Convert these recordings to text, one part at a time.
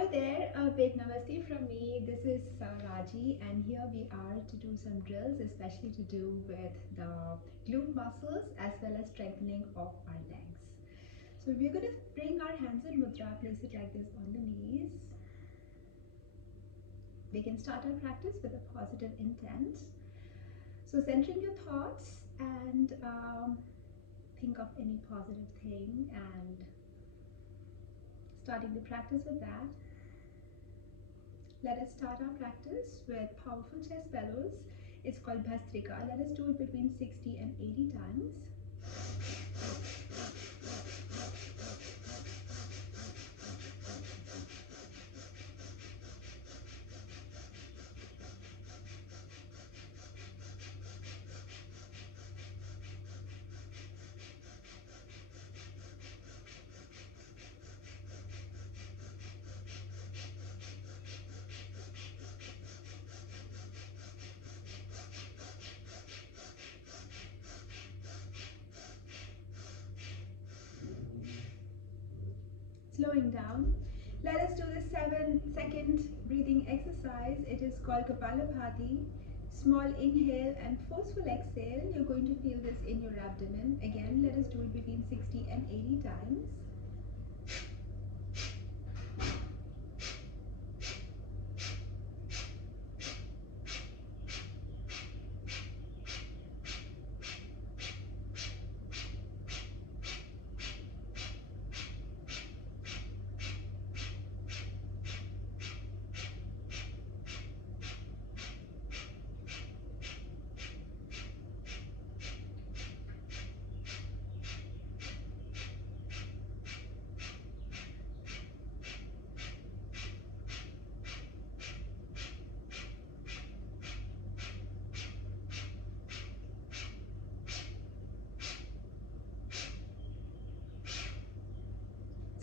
Hello there, a big namaste from me. This is Raji, and here we are to do some drills, especially to do with the glute muscles as well as strengthening of our legs. So we're going to bring our hands in mudra, place it like this on the knees. We can start our practice with a positive intent. So centering your thoughts and think of any positive thing and starting the practice with that. Let us start our practice with powerful chest bellows. It's called Bhastrika. Let us do it between 60 and 80 times. Slowing down. Let us do this 7-second breathing exercise. It is called Kapalabhati. Small inhale and forceful exhale. You're going to feel this in your abdomen. Again, let us do it between 60 and 80 times.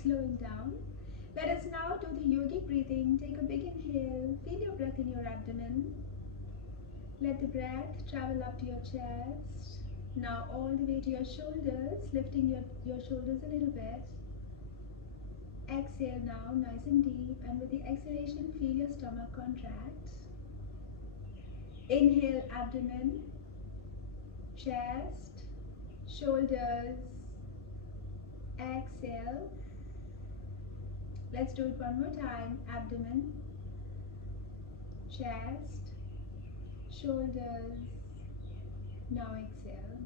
Slowing down. Let us now do the yogic breathing. Take a big inhale. Feel your breath in your abdomen. Let the breath travel up to your chest. Now all the way to your shoulders, lifting your shoulders a little bit. Exhale now, nice and deep. And with the exhalation, feel your stomach contract. Inhale, abdomen, chest, shoulders. Exhale. Let's do it one more time. Abdomen, chest, shoulders. Now exhale.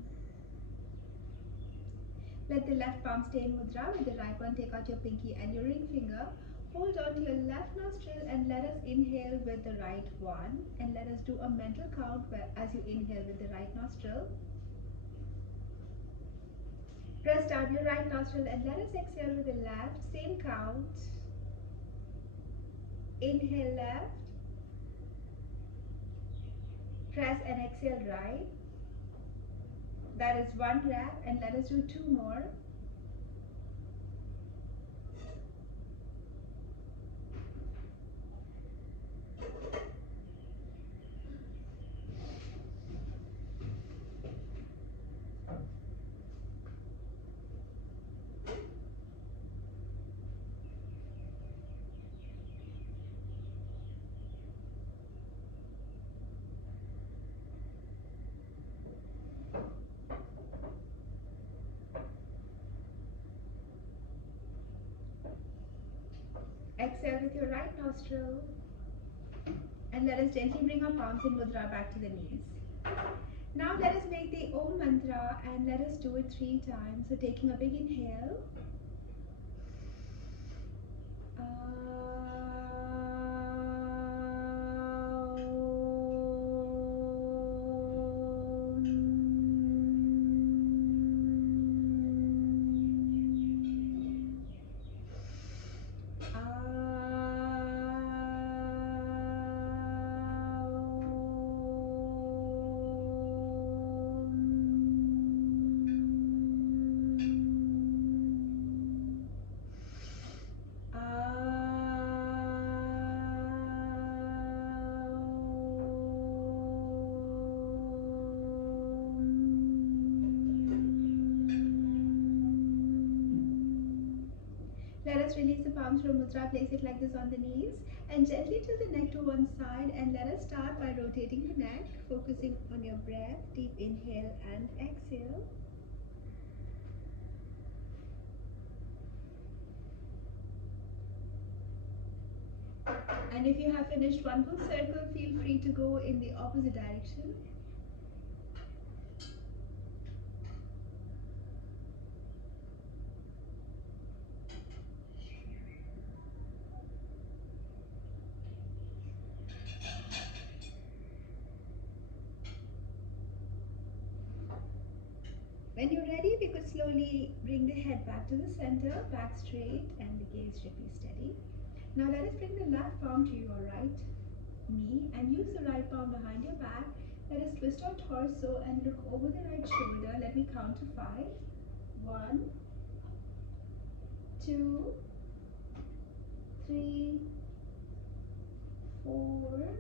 Let the left palm stay in mudra. With the right one, take out your pinky and your ring finger. Hold on to your left nostril and let us inhale with the right one. And let us do a mental count as you inhale with the right nostril. Press down your right nostril and let us exhale with the left. Same count. Inhale left. Press and exhale right. That is one rep, and let us do 2 more. Exhale with your right nostril. And let us gently bring our palms in mudra back to the knees. Now let us make the Om mantra and let us do it 3 times. So taking a big inhale. us release the palms from mudra, place it like this on the knees and gently tilt the neck to one side, and let us start by rotating the neck, focusing on your breath. Deep inhale and exhale. And if you have finished one full circle, feel free to go in the opposite direction. When you're ready, we could slowly bring the head back to the center, back straight, and the gaze should be steady. Now let us bring the left palm to your right knee and use the right palm behind your back. Let us twist our torso and look over the right shoulder. Let me count to 5. 1, 2, 3, 4,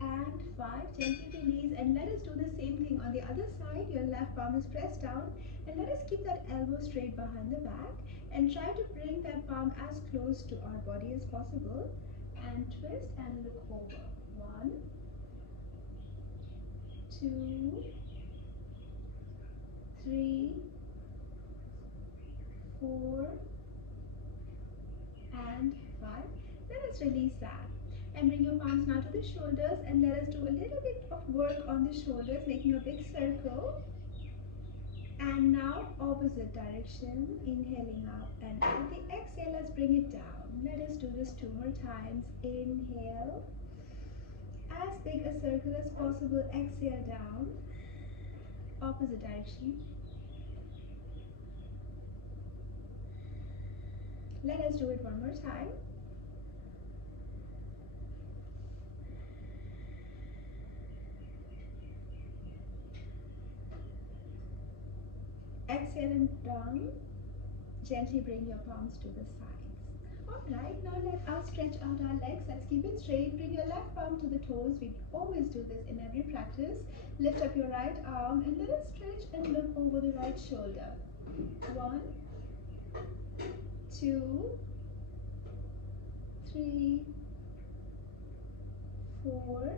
and 5. Gently release, and let us do the same thing on the other side. Your left palm is pressed down, and let us keep that elbow straight behind the back and try to bring that palm as close to our body as possible, and twist and look over. 1, 2, 3, 4, and 5. Let us release that and bring your palms now to the shoulders, and let us do a little bit of work on the shoulders, making a big circle. And now opposite direction, inhaling up, and with the exhale, let's bring it down. Let us do this 2 more times. Inhale, as big a circle as possible. Exhale down, opposite direction. Let us do it one more time. Exhale and down. Gently bring your palms to the sides. Alright, now let us stretch out our legs. Let's keep it straight. Bring your left palm to the toes. We always do this in every practice. Lift up your right arm and let us stretch and look over the right shoulder. 1, 2, 3, 4,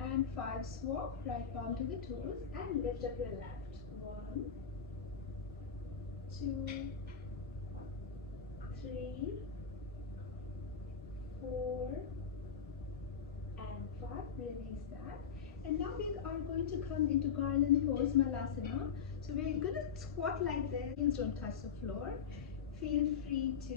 and 5. Swap right palm to the toes and lift up your left. 1, 2, 3, 4, and 5. Release that. And now we are going to come into garland pose, malasana. So we're going to squat like this. Hands don't touch the floor. Feel free to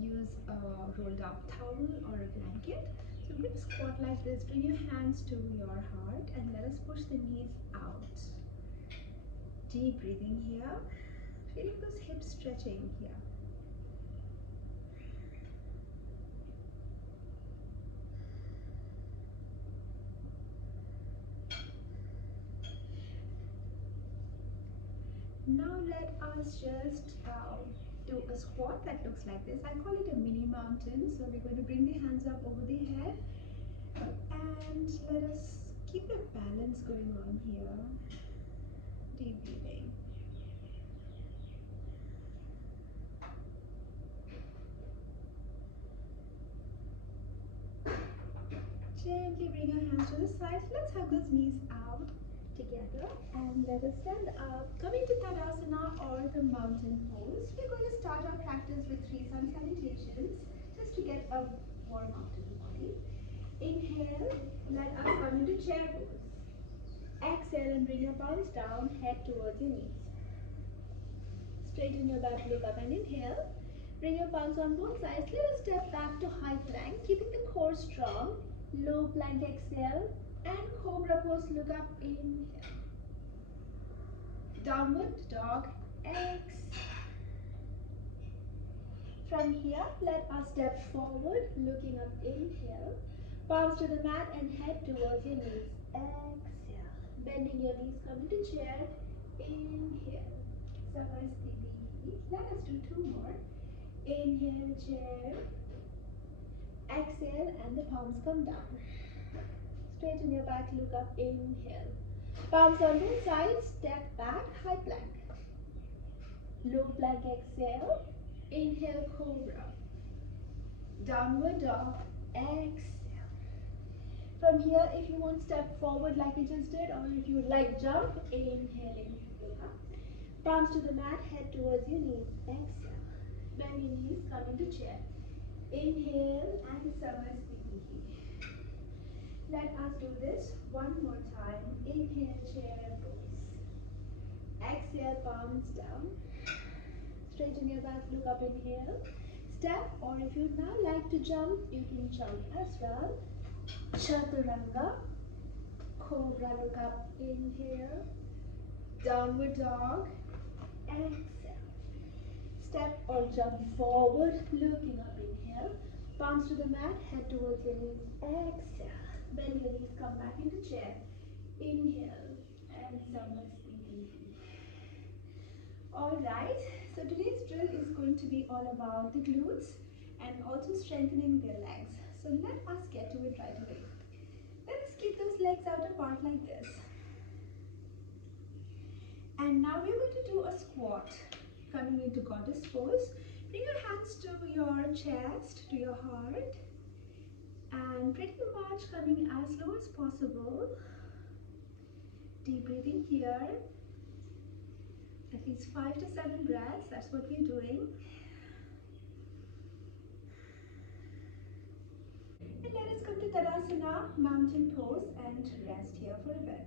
use a rolled up towel or a blanket. So we're going to squat like this. Bring your hands to your heart and let us push the knees out. Deep breathing here. Feeling those hips stretching here. Now let us just do a squat that looks like this. I call it a mini mountain. So we're going to bring the hands up over the head and let us keep a balance going on here. Deep breathing. Gently bring your hands to the sides. Let's hug those knees out together and let us stand up. Coming to Tadasana or the mountain pose, we're going to start our practice with 3 sun salutations just to get a warm up to the body. Inhale, let us come into chair pose. Exhale and bring your palms down, head towards your knees. Straighten your back, look up and inhale. Bring your palms on both sides. Let us step back to high plank, keeping the core strong. Low plank, exhale. And cobra pose, look up, inhale. Downward dog, exhale. From here, let us step forward, looking up, inhale. Palms to the mat and head towards your knees. Exhale. Bending your knees, come into chair. Inhale. Samastiti. Let us do 2 more. Inhale, chair. Exhale, and the palms come down. Straighten your back, look up, inhale. Palms on both sides, step back, high plank. Low plank exhale. Inhale, cobra. Downward dog. Exhale. From here, if you want, step forward like you just did, or if you like, jump. Inhaling, look up. Palms to the mat, head towards your knees. Exhale. Bend your knees, come into chair. Inhale and Samasthiti. Let us do this one more time. Inhale, chair pose. Exhale, palms down. Straighten your back, look up, inhale. Step, or if you now like to jump, you can jump as well. Chaturanga. Cobra, look up, inhale. Downward dog. Exhale. Step or jump forward, looking up, inhale. Palms to the mat, head towards your knees. Exhale. Bend your knees, come back into chair. Inhale and Samasthiti. Alright, so today's drill is going to be all about the glutes and also strengthening the legs. So let us get to it right away. Let us keep those legs out apart like this. And now we're going to do a squat. Coming into goddess pose. Bring your hands to your chest, to your heart. And pretty much coming as low as possible. Deep breathing here. At least 5 to 7 breaths. That's what we're doing. And let us come to Tadasana, mountain pose, and rest here for a bit.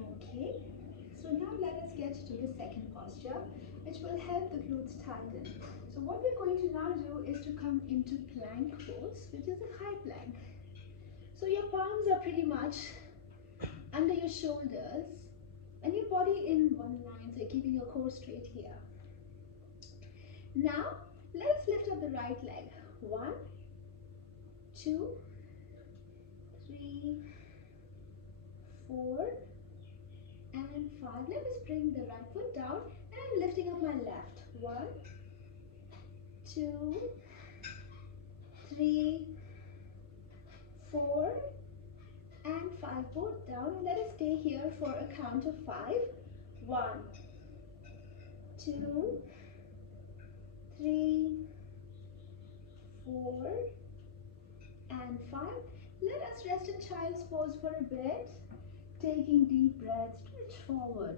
Okay, so now let us get to the second posture, which will help the glutes tighten. So what we're going to now do is to come into plank pose, which is a high plank. So your palms are pretty much under your shoulders and your body in one line, so you're keeping your core straight here. Now, let us lift up the right leg. 1, 2, 3, 4, and 5. Let us bring the right foot down and I'm lifting up my left. 1, 2, 3, 4, and 5. Both down. And let us stay here for a count of 5. 1, 2, 3, 4, and 5. Let us rest in child's pose for a bit. Taking deep breaths, stretch forward.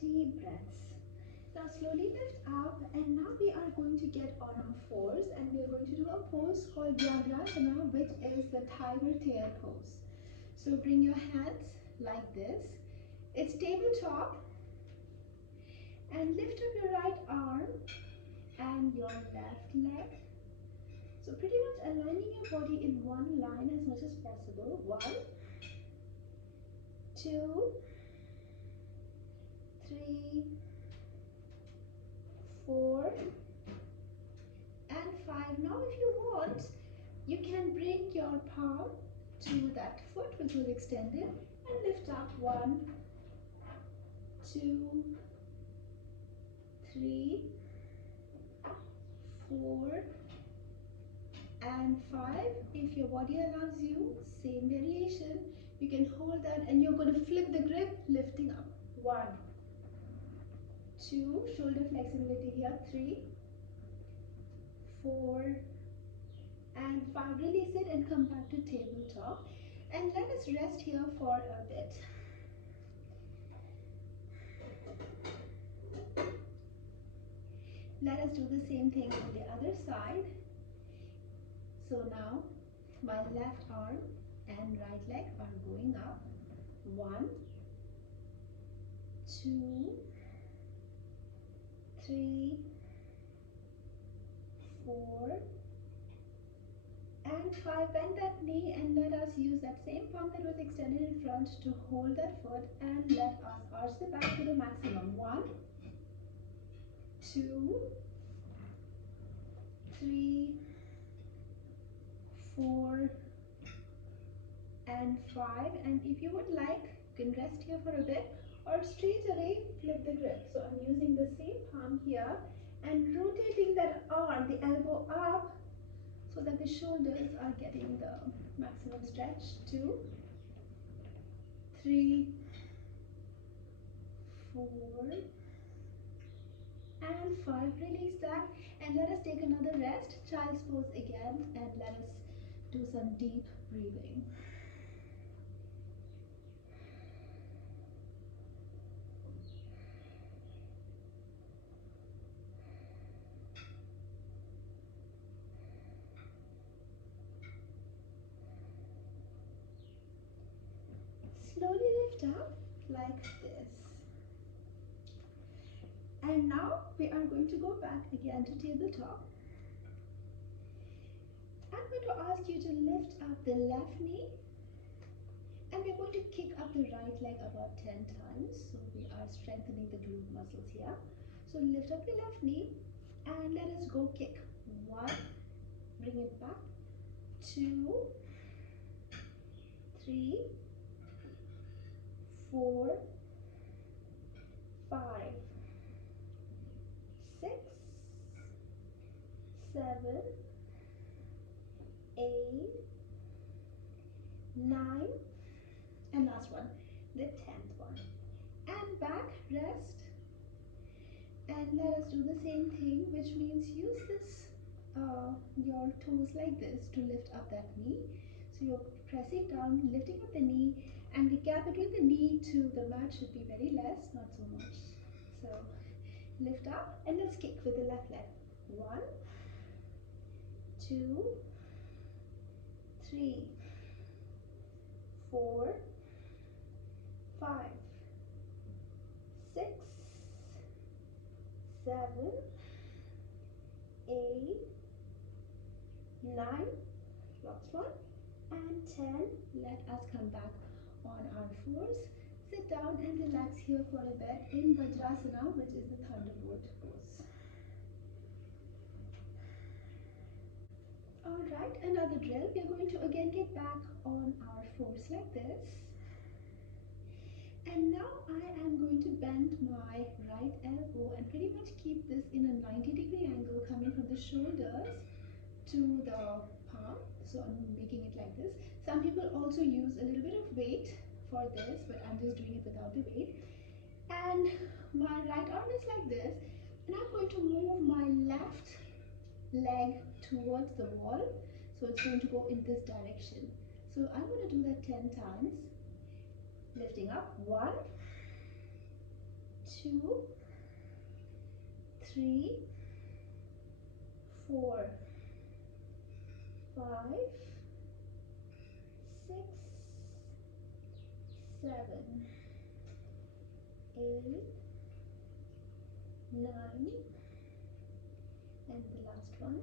Deep breaths. Now slowly lift up, and now we are going to get on our fours and we are going to do a pose called Vyagrasana, which is the tiger tail pose. So bring your hands like this. It's tabletop, and lift up your right arm and your left leg. So pretty much aligning your body in one line as much as possible. 1, 2, 3, 4, and 5. Now if you want, you can bring your palm to that foot which was extended and lift up. 1, 2, 3, 4, and 5. If your body allows you, same variation. You can hold that and you're going to flip the grip, lifting up. 1, 2, shoulder flexibility here. 3, 4, and 5. Release it and come back to tabletop. And let us rest here for a bit. Let us do the same thing on the other side. So now my left arm and right leg are going up. 1, 2, 3, 4, and 5. Bend that knee and let us use that same palm that was extended in front to hold that foot and let us arch the back to the maximum. 1, 2, 3, 4, and 5. And if you would like, you can rest here for a bit or straight away flip the grip. So I'm using the same palm here and rotating that arm, the elbow up, so that the shoulders are getting the maximum stretch. 2, 3, 4, and 5. Release that and let us take another rest, child's pose again, and let us do some deep breathing. Slowly lift up like this. And now we are going to go back again to tabletop. I'm going to ask you to lift up the left knee and we're going to kick up the right leg about 10 times. So we are strengthening the glute muscles here. So lift up your left knee and let us go kick. 1, bring it back. 2, 3, 4, 5, 6, 7, 8, 9, and last one, the 10th one. And back, rest. And let us do the same thing, which means use this, your toes like this to lift up that knee. So you're pressing down, lifting up the knee, and the gap between the knee to the mat should be very less, not so much. So lift up and let's kick with the left leg. 1, 2, 3, 4, 5, 6, 7, 8, 9, last one, and 10. Let us come back on our fours. Sit down and relax here for a bit in Vajrasana, which is the thunderbolt pose. Alright, another drill. We are going to again get back on our fours like this. And now I am going to bend my right elbow and pretty much keep this in a 90-degree angle coming from the shoulders to the palm. So I'm making it like this. Some people also use a little bit of weight for this, but I'm just doing it without the weight. And my right arm is like this, and I'm going to move my left leg towards the wall. So it's going to go in this direction. So I'm going to do that 10 times. Lifting up. 1, 2, 3, 4, 5, 6, 7, 8, 9, and the last one, 10.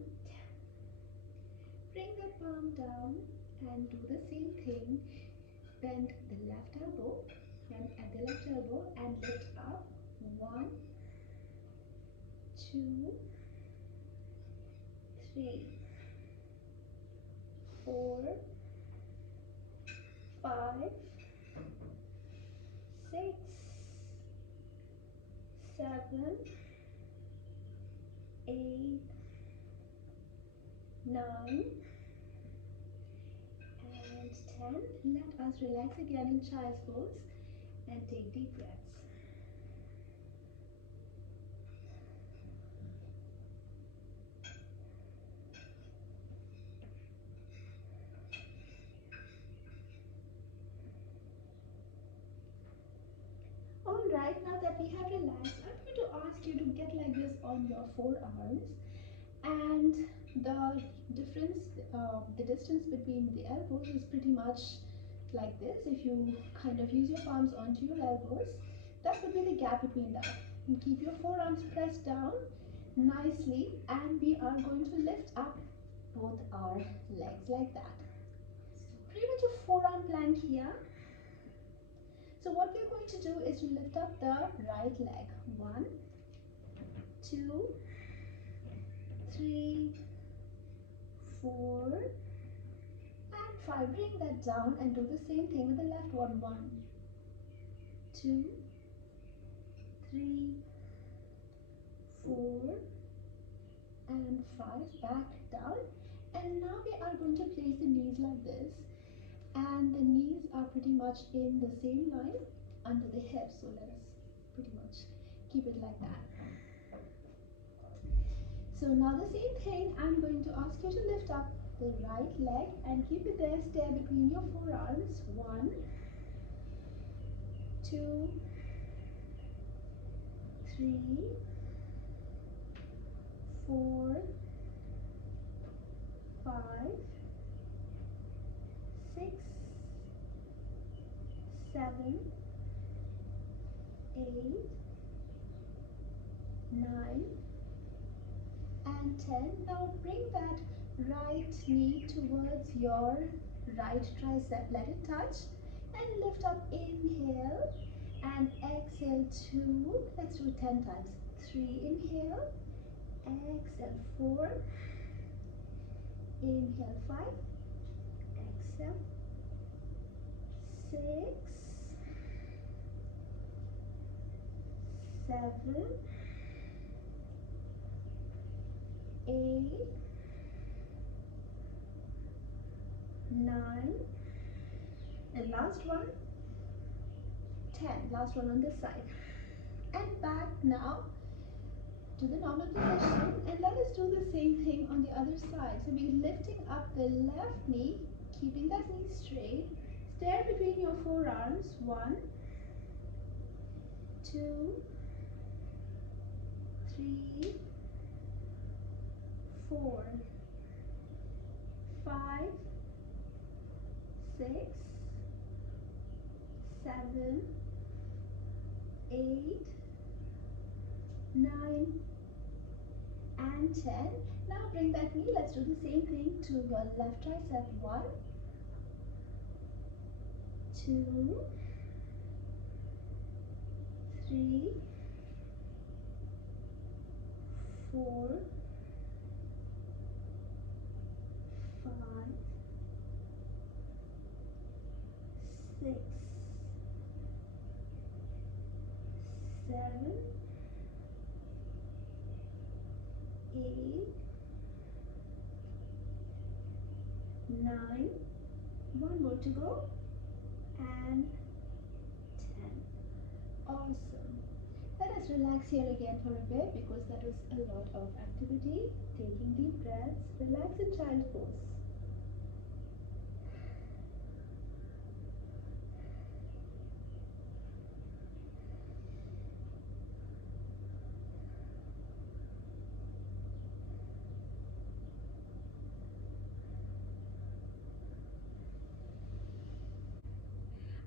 Bring the palm down and do the same thing. Bend the left elbow and at the left elbow and lift up. 1, 2, 3, 4, 5, 6, 7, 8, 9, and 10. Let us relax again in child's pose and take deep breaths. Alright, now that we have relaxed, I'm going to ask you to get like this on your forearms, and the difference, the distance between the elbows is pretty much like this. If you kind of use your palms onto your elbows, that would be the gap between that. And keep your forearms pressed down nicely, and we are going to lift up both our legs like that. Pretty much a forearm plank here. So what we're going to do is to lift up the right leg. 1, 2, 3, 4, and 5. Bring that down and do the same thing with the left one. 1, 2, 3, 4, and 5. Back down. And now we are going to place the knees like this. And the knees are pretty much in the same line under the hips. So let us pretty much keep it like that. So now the same thing, I'm going to ask you to lift up the right leg and keep it there. Stay between your forearms. 1, 2, 3, 4, 5, 6, 7, 8, 9, and 10. Now bring that right knee towards your right tricep. Let it touch and lift up. Inhale and exhale 2. Let's do it 10 times. 3, inhale, exhale 4, inhale 5, exhale 6, 7, 8, 9, and last one, 10. Last one on this side. And back now to the normal position, and let us do the same thing on the other side. So we're lifting up the left knee, keeping that knee straight. Stare between your forearms. 1, 2, 3, 4, 5, 6, 7, 8, 9, and 10. Now bring that knee. Let's do the same thing to your left tricep. 1, 2, 3, 4, 5, 6, 7, 8, 9. One more to go. And 10. Awesome. Let us relax here again for a bit because that was a lot of activity. Taking deep breaths. Relax in child pose.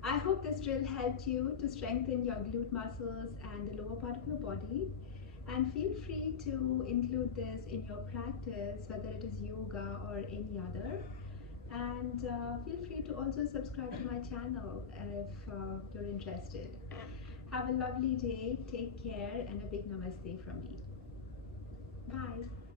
I hope this drill helped you to strengthen your glute muscles and the lower part of your body. And feel free to include this in your practice, whether it is yoga or any other. And feel free to also subscribe to my channel if you're interested. Have a lovely day, take care, and a big namaste from me. Bye.